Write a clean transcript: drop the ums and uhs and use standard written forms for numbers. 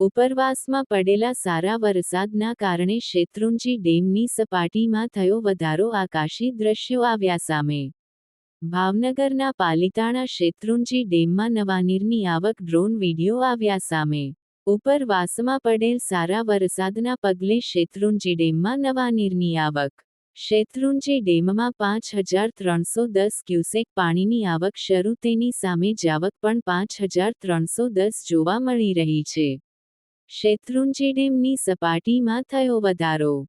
ઉપરવાસમાં પડેલા સારા વરસાદના કારણે શેત્રુંજી ડેમની સપાટીમાં થયો વધારો. આકાશી દ્રશ્યો આવ્યા સામે. ભાવનગરના પાલિતાણા શેત્રુંજી ડેમમાં નવા નીરની આવક. ડ્રોન વિડીયો આવ્યા સામે. ઉપરવાસમાં પડેલ સારા વરસાદના પગલે શેત્રુંજી ડેમમાં નવા નીરની આવક. શેત્રુંજી ડેમમાં 5310 ક્યુસેક પાણીની આવક શરૂ. તેની સામે જ આવક પણ 5310 જોવા મળી રહી છે. શેત્રુંજી ડેમની સપાટીમાં થયો વધારો.